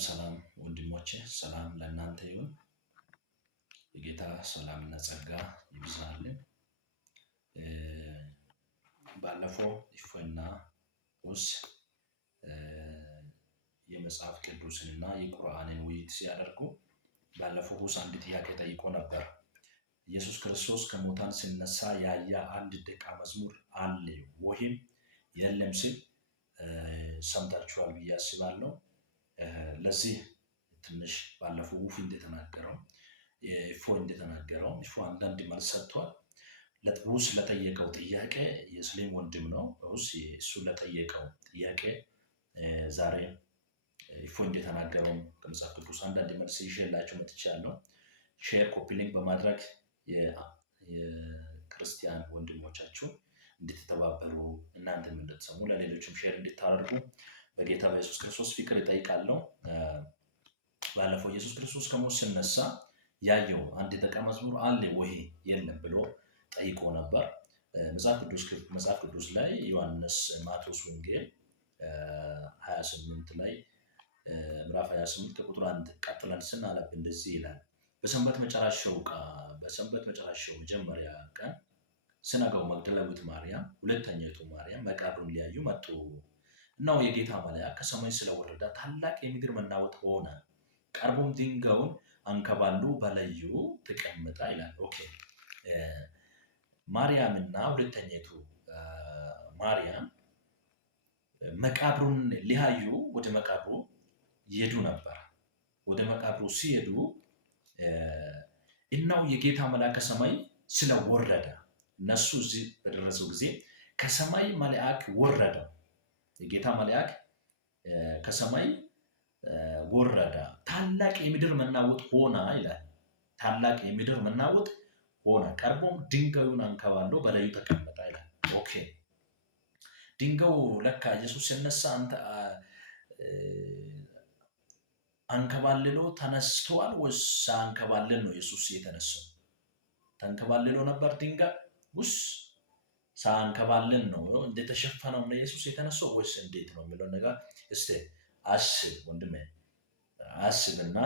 ሰላም ወንድሞቼ፣ ሰላም ለእናንተ ይሁን። የጌታ ሰላምና ጸጋ ይብዛልን። ባለፈው ኢፎና ውስ የመጽሐፍ ቅዱስንና የቁርአንን ውይይት ሲያደርጉ ባለፈው አንድ ጥያቄ ጠይቆ ነበር። ኢየሱስ ክርስቶስ ከሙታን ሲነሳ ያየ አንድ ደቀ መዝሙር አለ ወይም የለም ሲል ሰምታችኋል ብዬ አስባለሁ። ለዚህ ትንሽ ባለፈው ውፍ እንደተናገረው ኢፎ አንዳንድ መልስ ሰጥቷል። ለውስ ለጠየቀው ጥያቄ የእስልም ወንድም ነው። እሱ ለጠየቀው ጥያቄ ዛሬ ኢፎ እንደተናገረው ከመጽሐፍ ቅዱስ አንዳንድ መልስ ይዤላችሁ መጥቻለሁ። ሼር ኮፒ ሊንክ በማድረግ የክርስቲያን ወንድሞቻችሁ እንድትተባበሩ እናንተም እንድትሰሙ ለሌሎችም ሼር እንድታደርጉ በጌታ በኢየሱስ ክርስቶስ ፍቅር ይጠይቃለሁ። ባለፈው ኢየሱስ ክርስቶስ ከሞት ሲነሳ ያየው አንድ ደቀ መዝሙር አለ ወይ የለም ብሎ ጠይቆ ነበር። መጽሐፍ ቅዱስ ላይ ዮሐንስ ማቴዎስ ወንጌል 28 ላይ ምዕራፍ 28 ከቁጥር 1 ቀጥለን ስናነብ እንደዚህ ይላል። በሰንበት መጨረሻው መጀመሪያ ቀን ስነጋው መግደላዊት ማርያም፣ ሁለተኛይቱ ማርያም መቃብሩን ሊያዩ መጡ። እናው የጌታ መልአክ ከሰማይ ስለወረደ ታላቅ የምድር መናወጥ ሆነ። ቀርቦም ድንጋዩን አንከባሉ በላዩ ተቀመጠ ይላል። ማርያምና ሁለተኛይቱ ማርያም መቃብሩን ሊያዩ ወደ መቃብሩ ይሄዱ ነበር። ወደ መቃብሩ ሲሄዱ እናው የጌታ መልአክ ከሰማይ ስለወረደ እነሱ እዚህ በደረሰው ጊዜ ከሰማይ መልአክ ወረደ። የጌታ መልአክ ከሰማይ ወረደ። ታላቅ የምድር መናወጥ ሆነ ይላል። ታላቅ የምድር መናወጥ ሆነ። ቀርቦም ድንጋዩን አንከባሎ በላዩ ተቀመጠ ይላል። ድንጋዩ ለካ ኢየሱስ ሲነሳ አንከባልሎ ተነስቷል ወይስ ሳንከባልል ነው ኢየሱስ የተነሳው? ተንከባልሎ ነበር ድንጋይ ውስጥ ሳንከባልል ነው እንደተሸፈነው ነው ኢየሱስ የተነሳው ወይስ እንዴት ነው የሚለው ነገር እስቲ አስብ ወንድሜ፣ አስብና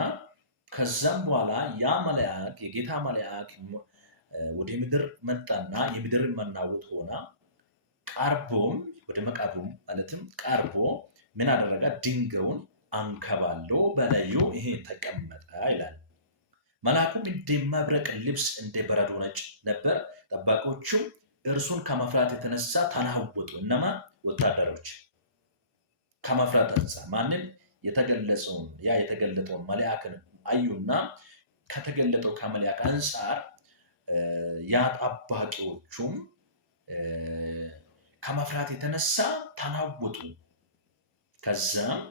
ከዛም በኋላ ያ መልአክ የጌታ መልአክ ወደ ምድር መጣና የምድርን መናወጥ ሆና ቀርቦም ወደ መቃብሩ ማለትም ቀርቦ ምን አደረገ? ድንጋዩን አንከባሎ በላዩ ተቀመጠ ይላል። መልአኩም እንደ መብረቅ ልብስ እንደ በረዶ ነጭ ነበር። ጠባቂዎቹ እርሱን ከመፍራት የተነሳ ተናወጡ። እነማ? ወታደሮች ከመፍራት የተነሳ ማንን? የተገለጠውን መልአክን አዩና ከተገለጠው ከመልአክ አንፃር ያ ጠባቂዎቹም ከመፍራት የተነሳ ተናወጡ። ከዛም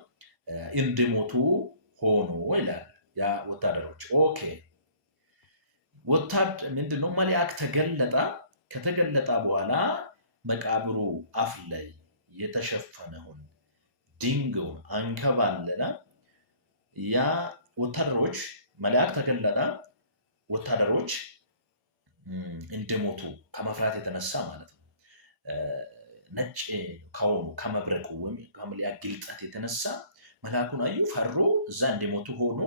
እንዲሞቱ ሆኖ ይላል። ያ ወታደሮች ምንድነው? መልአክ ተገለጠ። ከተገለጠ በኋላ መቃብሩ አፍ ላይ የተሸፈነውን ድንጋዩን አንከባለለ። ያ ወታደሮች መልአክ ተገለጠ። ወታደሮች እንዲሞቱ ከመፍራት የተነሳ ማለት ነው። ነጭ ከሆኑ ከመብረቁ ወይም ከመልአክ ግልጠት የተነሳ መልአኩን አዩ፣ ፈሩ። እዛ እንዲሞቱ ሆኖ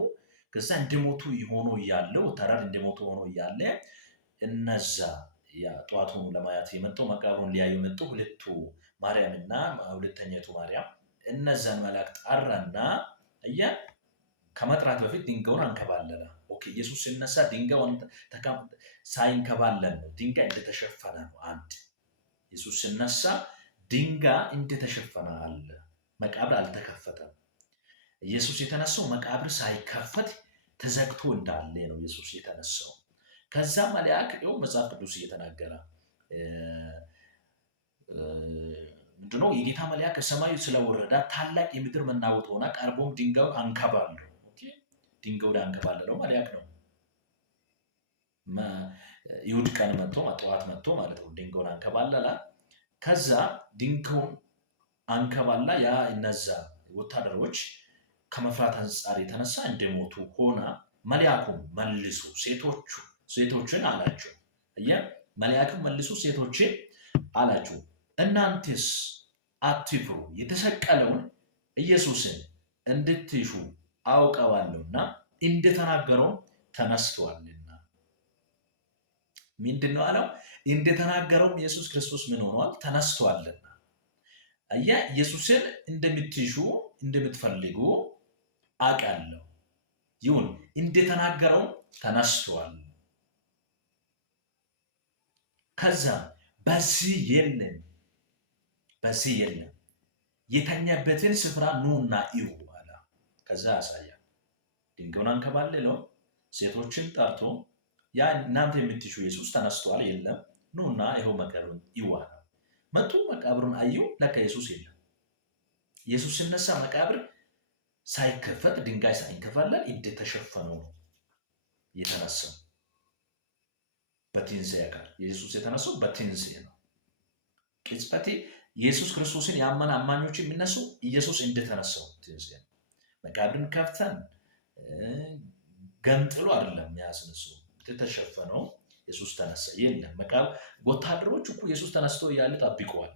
ከዛ እንዲሞቱ ሆኖ እያለ ወታደር እንዲሞቱ ሆኖ እያለ እነዛ ጠዋት ሆኖ ለማየት የመጣው መቃብሩን ሊያዩ መጡ ሁለቱ ማርያምና ሁለተኛይቱ ማርያም እነዛን መልአክ ጠራና ከመጥራት በፊት ድንጋዩን አንከባለለ። ኢየሱስ ሲነሳ ድንጋዩን ሳይንከባለል ነው፣ ድንጋይ እንደተሸፈነ ነው። አንድ ኢየሱስ ሲነሳ ድንጋይ እንደተሸፈነ አለ፣ መቃብር አልተከፈተም። ኢየሱስ የተነሳው መቃብር ሳይከፈት ተዘግቶ እንዳለ ነው ኢየሱስ የተነሳው። ከዛ መልአክ መጽሐፍ ቅዱስ እየተናገረ ምንድነው? የጌታ መልአክ ከሰማዩ ስለወረደ ታላቅ የምድር መናወጥ ሆነ። ቀርቦም ድንጋዩን አንከባለለው። ድንጋዩን አንከባለለው መልአክ ነው። ይሁድ ቀን ጠዋት መጥቶ ማለት ነው ድንጋዩን አንከባለላ። ከዛ ድንጋዩን አንከባላ ያ እነዛ ወታደሮች ከመፍራት አንጻር የተነሳ እንደሞቱ ሆና መልአኩም መልሶ ሴቶችን አላቸው። መልአኩም መልሶ ሴቶችን አላቸው፣ እናንተስ አትፍሩ፣ የተሰቀለውን ኢየሱስን እንድትሹ አውቀዋለሁና እንደተናገረው ተነስቷልና። ምንድነው አለው? እንደተናገረው ኢየሱስ ክርስቶስ ምን ሆኗል? ተነስቷልና። አያ ኢየሱስን እንደምትሹ እንደምትፈልጉ አውቃለሁ። ይሁን እንደተናገረው ተነስቷል። ከዛ በዚህ የለም የተኛበትን ስፍራ ኑና እዩ አለ። ከዛ ያሳያል። ድንጋዩን አንከባለለው፣ ሴቶችን ጠርቶ ያ እናንተ የምትሹ ኢየሱስ ተነስቷል፣ የለም ኑና ይኸው መቃብሩን እዩ አለ። መጡ፣ መቃብሩን አዩ። ለካ ኢየሱስ የለም። ኢየሱስ ሲነሳ መቃብር ሳይከፈት ድንጋይ ሳይንከባለል እንደተሸፈነው ነው የተነሳው። በትንሣኤ አካል ኢየሱስ የተነሳው በትንሣኤ ነው። ቅጽበቴ ኢየሱስ ክርስቶስን ያመነ አማኞች የሚነሱ ኢየሱስ እንደተነሳው ትንሣኤ ነው። መቃብርን ከፍተን ገንጥሎ አይደለም ያስነሱ፣ የተሸፈነው ኢየሱስ ተነሳ። የለም መቃብር ወታደሮች እኮ ኢየሱስ ተነስቶ እያለ ጠብቀዋል።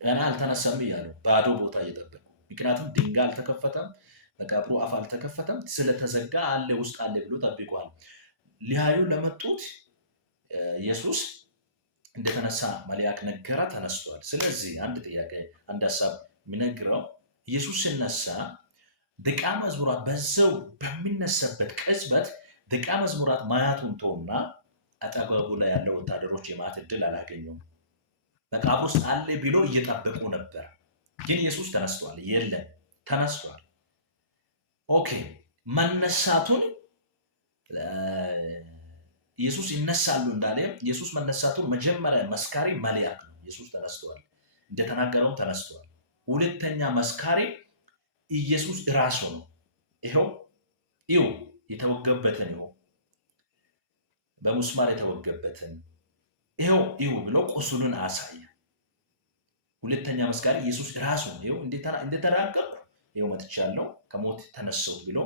ገና አልተነሳም እያሉ ባዶ ቦታ እየጠበቁ፣ ምክንያቱም ድንጋይ አልተከፈተም፣ መቃብሩ አፍ አልተከፈተም፣ ስለተዘጋ አለ ውስጥ አለ ብሎ ጠብቀዋል። ሊያዩ ለመጡት ኢየሱስ እንደተነሳ መልአክ ነገራ፣ ተነስቷል። ስለዚህ አንድ ጥያቄ አንድ ሀሳብ የሚነግረው ኢየሱስ ሲነሳ ደቀ መዝሙራት በዛው በሚነሳበት ቅጽበት ደቀ መዝሙራት ማያቱን ተውና አጠገቡ ላይ ያለው ወታደሮች የማት እድል አላገኙም። መቃብር ውስጥ አለ ብሎ እየጠበቁ ነበር። ግን ኢየሱስ ተነስቷል። የለም ተነስቷል። ኦኬ መነሳቱን ኢየሱስ ይነሳሉ እንዳለ ኢየሱስ መነሳቱን መጀመሪያ መስካሪ መልአክ ነው። ኢየሱስ ተነስቷል፣ እንደተናገረው ተነስቷል። ሁለተኛ መስካሪ ኢየሱስ ራሱ ነው። ይኸው ይው የተወገበትን ይኸው በሙስማር የተወገበትን ይኸው ይው ብሎ ቁስሉን አሳየ። ሁለተኛ መስካሪ ኢየሱስ ራሱ ነው። ይኸው እንደተናገርኩ ይኸው መጥቻለሁ ከሞት ተነሳሁት ብሎ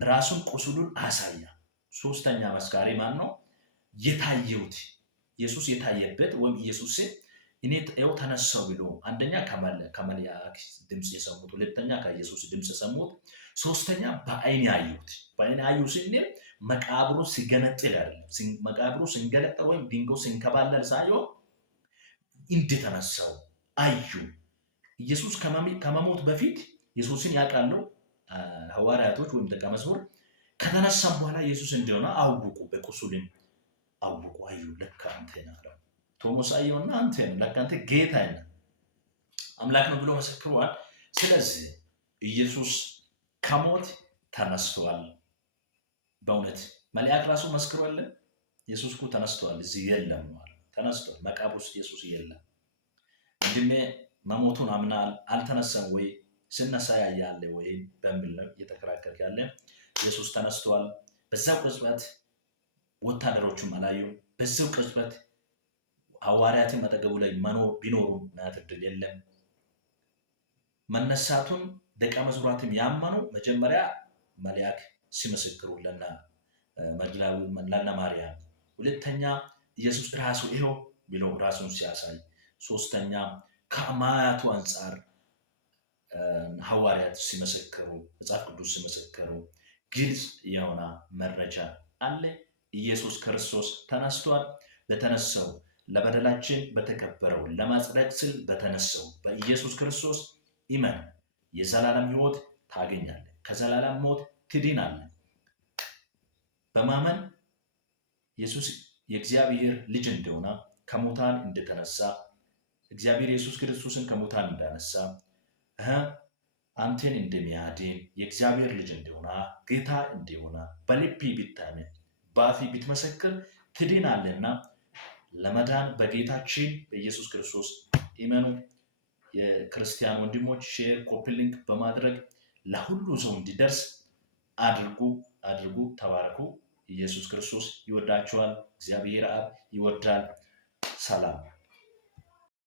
ራሱን ቁስሉን አሳየ። ሶስተኛ መስካሪ ማን ነው? የታየውት ኢየሱስ የታየበት ወይም ኢየሱስ እኔ ይኸው ተነሳው ብሎ አንደኛ ከመልአክ ድምፅ የሰሙት፣ ሁለተኛ ከኢየሱስ ድምፅ የሰሙት፣ ሶስተኛ በአይን ያዩት። በአይን ያዩ ስንል መቃብሩ ሲገነጥል አይደለም። መቃብሩ ሲንገነጠል ወይም ድንጋዩ ሲንከባለል ሳይሆን እንደተነሳው አዩ። ኢየሱስ ከመሞት በፊት ኢየሱስን ያውቃሉ ሐዋርያቶች ወይም ደቀ መዝሙር። ከተነሳም በኋላ ኢየሱስ እንደሆነ አወቁ። በቁስሉም አወቁ፣ አዩ። ለካ አንተ ነህ አለው። ቶማስ አየውና አንተ ነህ፣ ለካ አንተ ጌታ ነህ አምላክ ነው ብሎ መሰክሯል። ስለዚህ ኢየሱስ ከሞት ተነስቷል። በእውነት መልአክ ራሱ መስክሮልን ኢየሱስ እኮ ተነስቷል፣ እዚህ የለም ማለት ተነስቷል። መቃብር ውስጥ ኢየሱስ የለም። ወንድሜ መሞቱን አምናል አልተነሳም ወይ ስነሳ ያያለ ወይ በሚል ነው እየተከራከርክ ያለ። ኢየሱስ ተነስቷል። በዛው ቅጽበት ወታደሮቹም አላዩ። በዛው ቅጽበት ሐዋርያትም አጠገቡ ላይ ቢኖሩ ማየት ዕድል የለም። መነሳቱን ደቀ መዝሙራትም ያመኑ መጀመሪያ መልአክ ሲመሰክሩ ለና ማርያም፣ ሁለተኛ ኢየሱስ ራሱ ይኸው ብሎ ራሱን ሲያሳይ፣ ሶስተኛ ከማያቱ አንጻር ሐዋርያት ሲመሰክሩ፣ መጽሐፍ ቅዱስ ሲመሰክሩ ግልጽ የሆነ መረጃ አለ። ኢየሱስ ክርስቶስ ተነስቷል። በተነሳው ለበደላችን በተከበረው ለማጽደቅ ስል በተነሳው በኢየሱስ ክርስቶስ ኢመን የዘላለም ሕይወት ታገኛለህ። ከዘላለም ሞት ትድናለህ። በማመን ኢየሱስ የእግዚአብሔር ልጅ እንደሆነ ከሙታን እንደተነሳ እግዚአብሔር ኢየሱስ ክርስቶስን ከሙታን እንዳነሳ አንተን እንደሚያድን የእግዚአብሔር ልጅ እንደሆነ ጌታ እንደሆነ በልቢ ብታምን በአፊ ብትመሰክር ትድናለህና ለመዳን በጌታችን በኢየሱስ ክርስቶስ ኢመኑ። የክርስቲያን ወንድሞች ሼር፣ ኮፒ ሊንክ በማድረግ ለሁሉ ሰው እንዲደርስ አድርጉ። ተባረኩ። ኢየሱስ ክርስቶስ ይወዳችኋል። እግዚአብሔር አብ ይወዳል። ሰላም